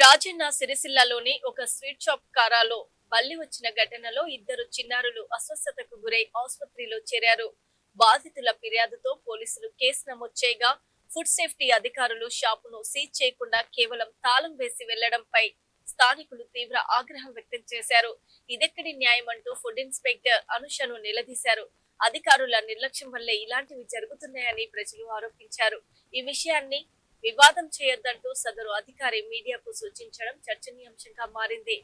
రాజన్న సిరిసిల్లలోని ఒక sweet shop కారాలో బల్లి వచ్చిన ఘటనలో ఇద్దరు చిన్నారులు అస్వస్థతకు గురై ఆసుపత్రిలో చేరారు. బాధితుల ఫిర్యాదుతో పోలీసులు కేసు నమోదు చేయగా ఫుడ్ సేఫ్టీ అధికారులు షాపును సీజ్ చేయకుండా కేవలం తాళం వేసి వెళ్లడంపై స్థానికులు తీవ్ర ఆగ్రహం వ్యక్తం చేశారు. ఇదెక్కడి న్యాయం అంటూ ఫుడ్ ఇన్స్పెక్టర్ అనుషను నిలదీశారు. అధికారుల నిర్లక్ష్యం వల్లే ఇలాంటివి జరుగుతున్నాయని ప్రజలు ఆరోపించారు. ఈ విషయాన్ని వివాదం చేయొద్దంటూ సదరు అధికారి మీడియాకు సూచించడం చర్చనీయాంశంగా మారింది.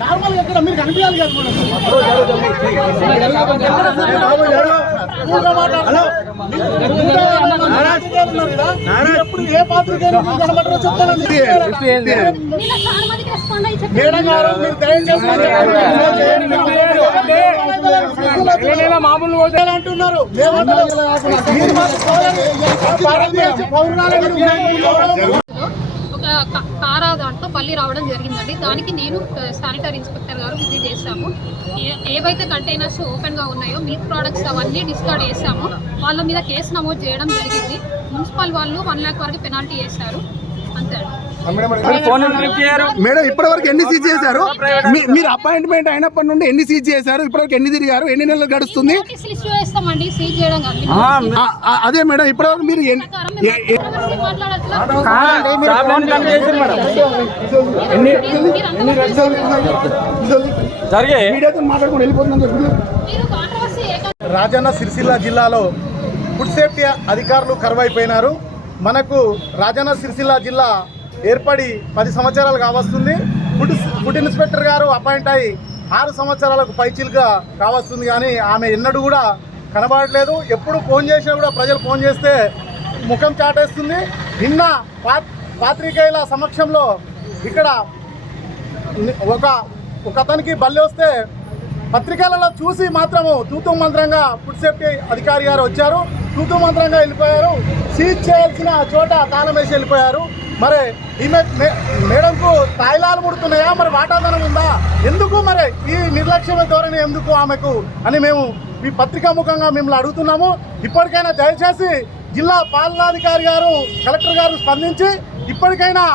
నార్మల్ గా మీరు కనిపించాలి కదా ఎప్పుడు ఏ పాత్రికేయులు కనబడరో చెప్తానండి. మేడం గారు మీరు దయచేసి మామూలు అంటున్నారు. ఒక కారా దాంట్లో పల్లి రావడం జరిగిందండి. దానికి నేను శానిటరీ ఇన్స్పెక్టర్ గారు విజిట్ చేశాము. ఏవైతే కంటైనర్స్ ఓపెన్గా ఉన్నాయో మిల్క్ ప్రోడక్ట్స్ అవన్నీ డిస్కార్డ్ చేశాము. వాళ్ళ మీద కేసు నమోదు చేయడం జరిగింది. మున్సిపల్ వాళ్ళు 1 లక్ష వరకు పెనాల్టీ చేశారు. అంతే. మేడం ఇప్పటి వరకు ఎన్ని సీజ్ చేశారు? మీరు అపాయింట్మెంట్ అయినప్పటి నుండి ఎన్ని సీజ్ చేశారు? ఇప్పటివరకు ఎన్ని తిరిగారు? ఎన్ని నెలలు గడుస్తుంది? అదే మేడం ఇప్పటివరకు మీరు మాట్లాడుకుని వెళ్ళిపోతుందని. రాజన్న సిరిసిల్ల జిల్లాలో ఫుడ్ సేఫ్టీ అధికారులు కరువైపోయినారు. మనకు రాజన్న సిరిసిల్ల జిల్లా ఏర్పడి 10 సంవత్సరాలు కావస్తుంది. ఫుడ్ ఇన్స్పెక్టర్ గారు అపాయింట్ అయ్యి 6 సంవత్సరాలకు పైచిలుగా కావస్తుంది. కానీ ఆమె ఎన్నడూ కూడా కనబడట్లేదు. ఎప్పుడు ఫోన్ చేసినా కూడా ప్రజలు ఫోన్ చేస్తే ముఖం చాటేస్తుంది. నిన్న పాత్రికేయుల సమక్షంలో ఇక్కడ ఒక అతనికి బల్లి వస్తే పత్రికలలో చూసి మాత్రము తూతూ మంత్రంగా ఫుడ్ సేఫ్టీ అధికారి గారు వచ్చారు. తూతూ మంత్రంగా వెళ్ళిపోయారు. సీజ్ చేయాల్సిన చోట తాళం వేసి వెళ్ళిపోయారు. మరి ఈమె మేడంకు తాయిలాలు ముడుతున్నాయా? మరి వాటాదనం ఉందా? ఎందుకు మరి ఈ నిర్లక్ష్యమైన ధోరణి ఎందుకు ఆమెకు అని మేము ఈ పత్రికా ముఖంగా మిమ్మల్ని అడుగుతున్నాము. ఇప్పటికైనా దయచేసి జిల్లా పాలనాధికారి గారు, కలెక్టర్ గారు స్పందించి ఇప్పటికైనా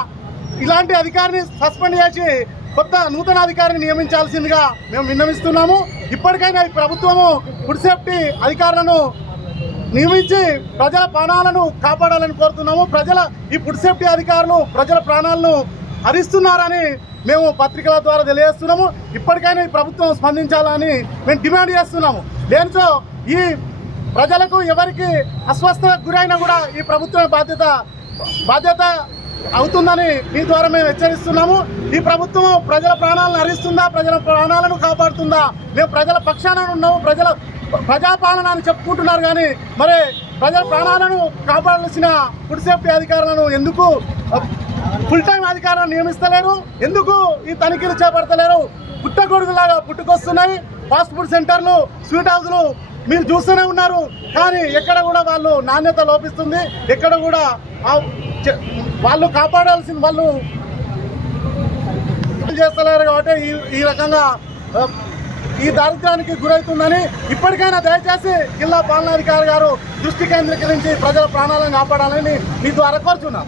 ఇలాంటి అధికారిని సస్పెండ్ చేసి కొత్త నూతన అధికారిని నియమించాల్సిందిగా మేము విన్నవిస్తున్నాము. ఇప్పటికైనా ఈ ప్రభుత్వము ఫుడ్ సేఫ్టీ అధికారులను నియమించి ప్రజల ప్రాణాలను కాపాడాలని కోరుతున్నాము. ఈ ఫుడ్ సేఫ్టీ అధికారులు ప్రజల ప్రాణాలను హరిస్తున్నారని మేము పత్రికల ద్వారా తెలియజేస్తున్నాము. ఇప్పటికైనా ఈ ప్రభుత్వం స్పందించాలని మేము డిమాండ్ చేస్తున్నాము. లేనిచో ఈ ప్రజలకు ఎవరికి అస్వస్థతకు గురైనా కూడా ఈ ప్రభుత్వమే బాధ్యత అవుతుందని మీ ద్వారా మేము హెచ్చరిస్తున్నాము. ఈ ప్రభుత్వం ప్రజల ప్రాణాలను హరిస్తుందా? ప్రజల ప్రాణాలను కాపాడుతుందా? మేము ప్రజల పక్షాన ఉన్నాము. ప్రజాపాలన అని చెప్పుకుంటున్నారు. కానీ మరి ప్రజల ప్రాణాలను కాపాడాల్సిన ఫుడ్ సేఫ్టీ అధికారులను ఎందుకు ఫుల్ టైం అధికారులను నియమిస్తలేరు? ఎందుకు ఈ తనిఖీలు చేపడతలేరు? పుట్టగొడుగులాగా పుట్టుకొస్తున్నాయి ఫాస్ట్ ఫుడ్ సెంటర్లు, స్వీట్ హౌస్లు మీరు చూస్తూనే ఉన్నారు. కానీ ఎక్కడ కూడా వాళ్ళు నాణ్యత లోపిస్తుంది. ఎక్కడ కూడా వాళ్ళు కాపాడాల్సిన వాళ్ళు చేస్తలేరు. కాబట్టి ఈ రకంగా ఈ దారిద్ర్యానికి గురవుతుందని ఇప్పటికైనా దయచేసి జిల్లా పాలనాధికారి గారు దృష్టి కేంద్రీకరించి ప్రజల ప్రాణాలను కాపాడాలని మీ ద్వారా కోరుచున్నాం.